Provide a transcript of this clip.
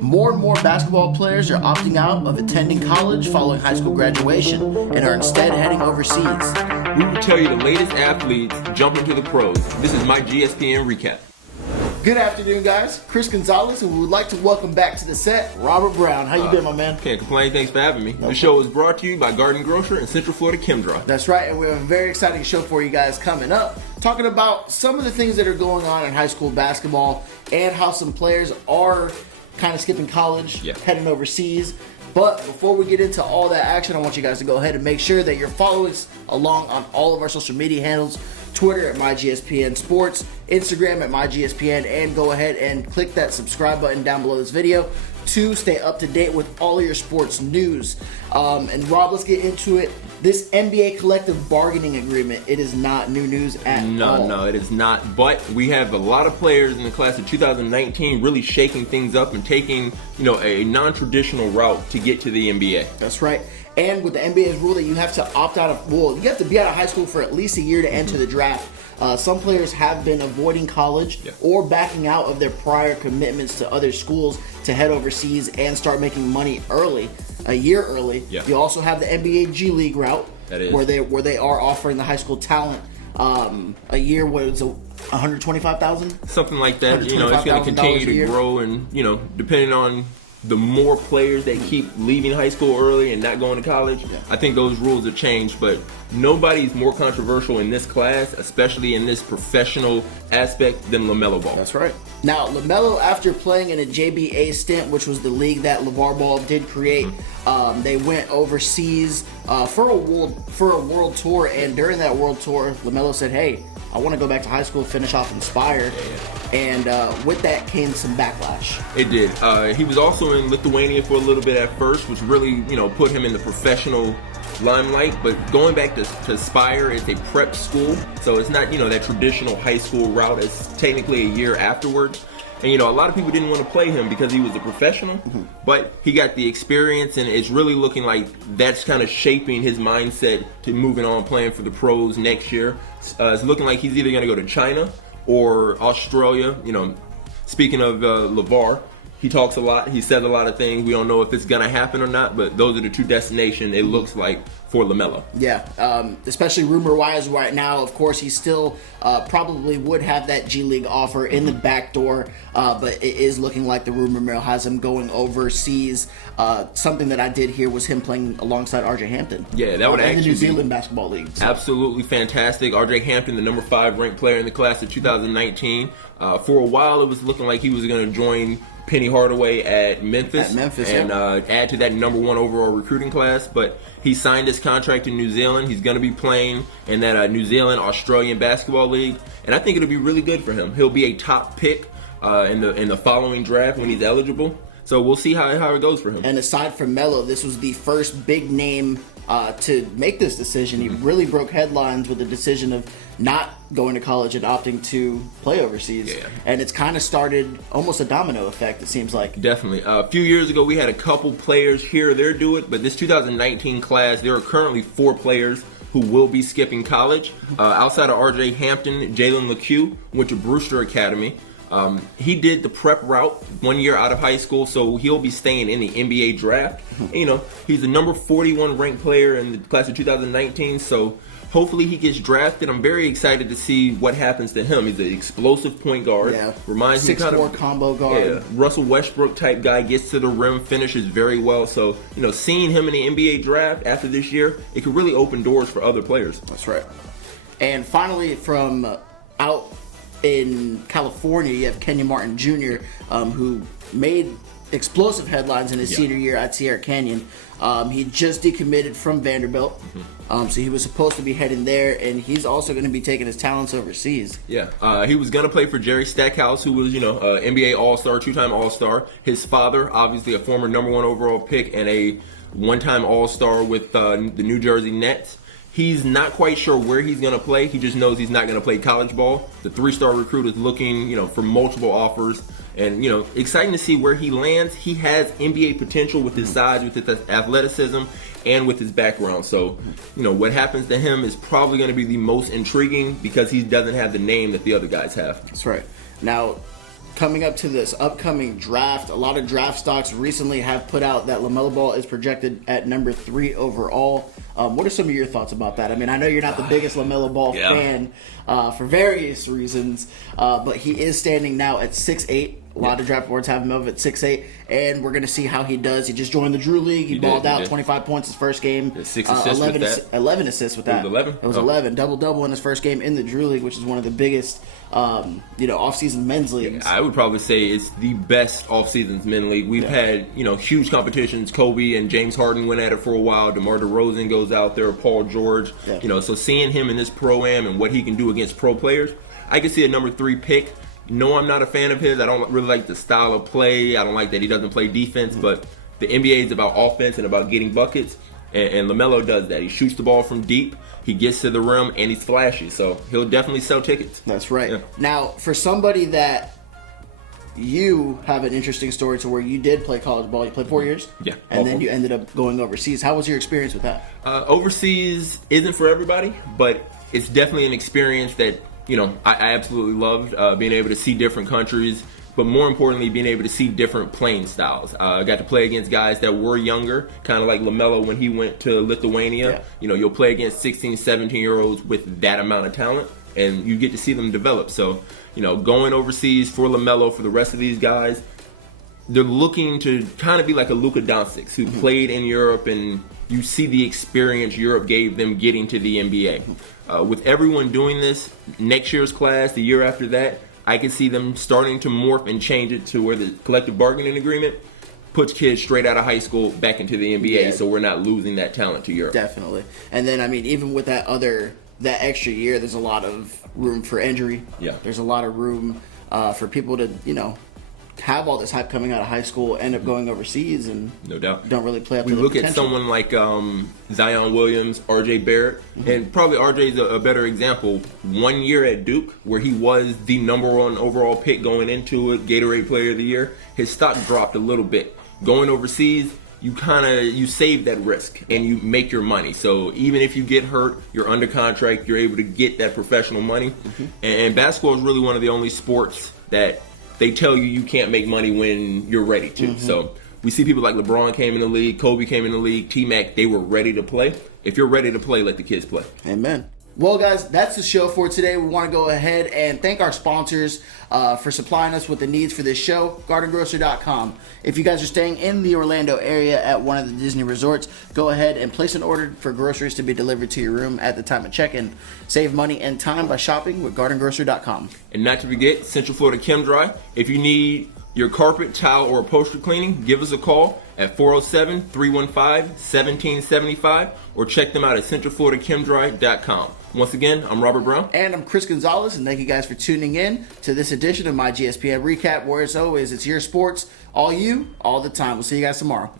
More and more basketball players are opting out of attending college following high school graduation and are instead heading overseas. We will tell you the latest athletes jumping to the pros. This is myGSPN Recap. Good afternoon, guys. Chris Gonzalez, and we would like to welcome back to the set Robert Brown. How you been, my man? Can't complain. Thanks for having me. The show is brought to you by Garden Grocer and Central Florida Chem-Dry. That's right, and we have a very exciting show for you guys coming up, talking about some of the things that are going on in high school basketball and how some players are kind of skipping college, heading overseas. But before we get into all that action, I want you guys to go ahead and make sure that you're following us along on all of our social media handles. Twitter at myGSPN Sports, Instagram at myGSPN, and go ahead and click that subscribe button down below this video to stay up to date with all of your sports news. And Rob, let's get into it. This NBA collective bargaining agreement, it is not new news at all. No, it is not. But we have a lot of players in the class of 2019 really shaking things up and taking, a non-traditional route to get to the NBA. That's right. And with the NBA's rule that you have to opt out of, you have to be out of high school for at least a year to enter the draft. Some players have been avoiding college or backing out of their prior commitments to other schools to head overseas and start making money early, a year early. You also have the NBA G League route, where they are offering the high school talent a year. What is it, $125,000? Something like that. It's going to continue to grow, and depending on the more players that keep leaving high school early and not going to college, I think those rules have changed. But nobody's more controversial in this class, especially in this professional aspect, than LaMelo Ball. That's right. Now, LaMelo, after playing in a JBA stint, which was the league that LeVar Ball did create, they went overseas for a world tour. And during that world tour, LaMelo said, "Hey, I want to go back to high school, finish off in Spire." And with that came some backlash. It did. He was also in Lithuania for a little bit at first, which really, put him in the professional limelight. But going back to Spire, it's a prep school, so it's not, that traditional high school route. It's technically a year afterwards. And, a lot of people didn't want to play him because he was a professional, but he got the experience, and it's really looking like that's kind of shaping his mindset to moving on playing for the pros next year. It's looking like he's either going to go to China or Australia. Speaking of LeVar, he talks a lot. He says a lot of things. We don't know if it's going to happen or not, but those are the two destinations it looks like for LaMelo. Yeah, especially rumor-wise right now. Of course, he still probably would have that G League offer in the back door, but it is looking like the rumor mill has him going overseas. Something that I did hear was him playing alongside RJ Hampton. Yeah, that would actually in the New Zealand basketball league. So. Absolutely fantastic. RJ Hampton, the number 5 ranked player in the class of 2019. For a while, it was looking like he was going to join Penny Hardaway at Memphis and add to that number 1 overall recruiting class, but he signed his contract in New Zealand. He's going to be playing in that New Zealand Australian basketball league, and I think it'll be really good for him. He'll be a top pick in the following draft when he's eligible. So we'll see how it goes for him. And aside from Melo, this was the first big name to make this decision. He really broke headlines with the decision of not going to college and opting to play overseas. And it's kind of started almost a domino effect, it seems like. Definitely. A few years ago, we had a couple players here or there do it, but this 2019 class, there are currently 4 players who will be skipping college. Outside of RJ Hampton, Jalen Lecque went to Brewster Academy. He did the prep route 1 year out of high school, so he'll be staying in the NBA draft. He's the number 41 ranked player in the class of 2019, so hopefully he gets drafted. I'm very excited to see what happens to him. He's an explosive point guard. Reminds me kind of 6'4" combo guard. Russell Westbrook type guy, gets to the rim, finishes very well. So, seeing him in the NBA draft after this year, it could really open doors for other players. That's right. And finally, from out in California, you have Kenyon Martin Jr., who made explosive headlines in his senior year at Sierra Canyon. He just decommitted from Vanderbilt, so he was supposed to be heading there, and he's also going to be taking his talents overseas. He was going to play for Jerry Stackhouse, who was, NBA All-Star, 2-time All-Star. His father, obviously a former number 1 overall pick and a 1-time All-Star with the New Jersey Nets. He's not quite sure where he's going to play. He just knows he's not going to play college ball. The 3-star recruit is looking, for multiple offers. And, exciting to see where he lands. He has NBA potential with his size, with his athleticism, and with his background. So, what happens to him is probably going to be the most intriguing because he doesn't have the name that the other guys have. That's right. Now, coming up to this upcoming draft, a lot of draft stocks recently have put out that LaMelo Ball is projected at number 3 overall. What are some of your thoughts about that? I mean, I know you're not the biggest LaMelo Ball fan for various reasons, but he is standing now at 6'8". A lot of draft boards have him up at 6'8", and we're going to see how he does. He just joined the Drew League. He balled out 25 points his first game. 6 assists 11 assists with that. It was 11? It was 11. Double-double in his first game in the Drew League, which is one of the biggest off-season men's leagues. I would probably say it's the best off-seasons men's league. We've had, huge competitions. Kobe and James Harden went at it for a while. DeMar DeRozan goes out there. Paul George. Yeah. So seeing him in this Pro-Am and what he can do against pro players, I can see a number 3 pick. No, I'm not a fan of his. I don't really like the style of play. I don't like that he doesn't play defense. But the NBA is about offense and about getting buckets. And LaMelo does that. He shoots the ball from deep. He gets to the rim, and he's flashy. So he'll definitely sell tickets. That's right. Yeah. Now, for somebody that you have an interesting story to where you did play college ball. You played 4 years. Yeah. And then you ended up going overseas. How was your experience with that? Overseas isn't for everybody, but it's definitely an experience that, I absolutely loved being able to see different countries, but more importantly, being able to see different playing styles. I got to play against guys that were younger, kind of like LaMelo when he went to Lithuania. Yeah. You'll play against 16, 17-year-olds with that amount of talent, and you get to see them develop. So, going overseas for LaMelo, for the rest of these guys, they're looking to kind of be like a Luka Doncic who played in Europe, and you see the experience Europe gave them getting to the NBA. With everyone doing this, next year's class, the year after that, I can see them starting to morph and change it to where the collective bargaining agreement puts kids straight out of high school back into the NBA, so we're not losing that talent to Europe. Definitely. And then, even with that extra year, there's a lot of room for injury. Yeah. There's a lot of room for people to, have all this hype coming out of high school, end up going overseas, and no doubt don't really play up we to the look potential. at someone like Zion Williams, RJ Barrett, and probably RJ's a better example. 1 year at Duke, where he was the number 1 overall pick going into it, Gatorade Player of the Year, his stock dropped a little bit. Going overseas, you save that risk and you make your money. So even if you get hurt, you're under contract, you're able to get that professional money. And basketball is really one of the only sports that they tell you can't make money when you're ready to. So we see people like LeBron came in the league, Kobe came in the league, T-Mac, they were ready to play. If you're ready to play, let the kids play. Amen. Well, guys, that's the show for today. We want to go ahead and thank our sponsors for supplying us with the needs for this show, GardenGrocer.com. If you guys are staying in the Orlando area at one of the Disney resorts, go ahead and place an order for groceries to be delivered to your room at the time of check-in. Save money and time by shopping with GardenGrocer.com. And not to forget, Central Florida Chem Dry. If you need your carpet, tile, or upholstery cleaning, give us a call at 407-315-1775 or check them out at centralfloridachemdry.com. Once again, I'm Robert Brown. And I'm Chris Gonzalez, and thank you guys for tuning in to this edition of my GSPN Recap, where as always, it's your sports, all you, all the time. We'll see you guys tomorrow.